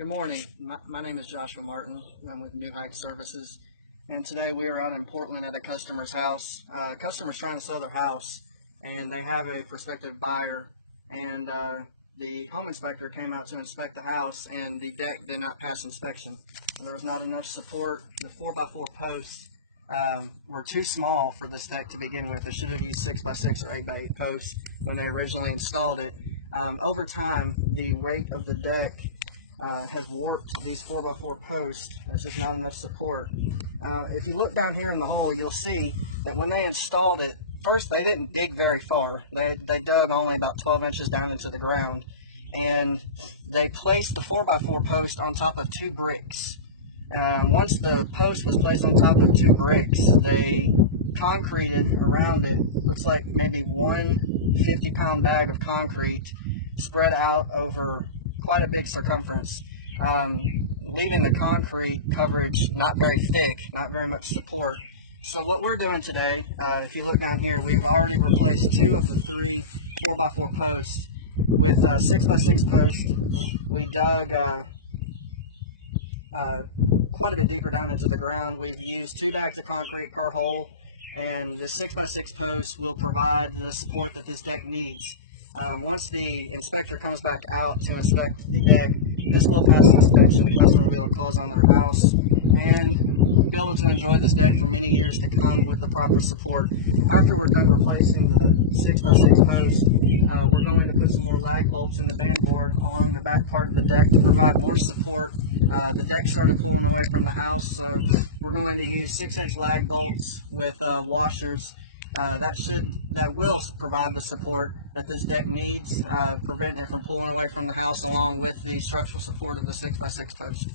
Good morning. My name is Joshua Martin. I'm with New Heights Services, and today we are out in Portland at a customer's house. Customer's trying to sell their house, and they have a prospective buyer, and the home inspector came out to inspect the house, and the deck did not pass inspection. There was not enough support. The 4x4 posts were too small for this deck to begin with. They should have used 6x6 or 8x8 posts when they originally installed it. Over time, the weight of the deck has warped these 4x4 posts. There's just not enough support. If you look down here in the hole, you'll see that when they installed it, first they didn't dig very far. They dug only about 12 inches down into the ground, and they placed the 4x4 post on top of two bricks. Once the post was placed on top of two bricks, they concreted around it. Looks like maybe one 50-pound bag of concrete spread out over quite a big circumference, leaving the concrete coverage not very thick, not very much support. So what we're doing today, if you look down here, we've already replaced two of the 4x4 posts with 6x6 posts. We dug quite a bit deeper down into the ground. We've used 2 bags of concrete per hole, and the 6x6 post will provide the support that this deck needs. Once the inspector comes back out to inspect the deck, this will pass inspection. The customer will be able to close on their house and be able to enjoy this deck for many years to come with the proper support. After we're done replacing the 6x6 post, we're going to put some more lag bolts in the baseboard on the back part of the deck to provide more support. The deck started pulling away from the house, so we're going to use 6-inch lag bolts with washers. That will provide the support that this deck needs, prevent it from pulling away from the house, along with the structural support of the 6x6 post.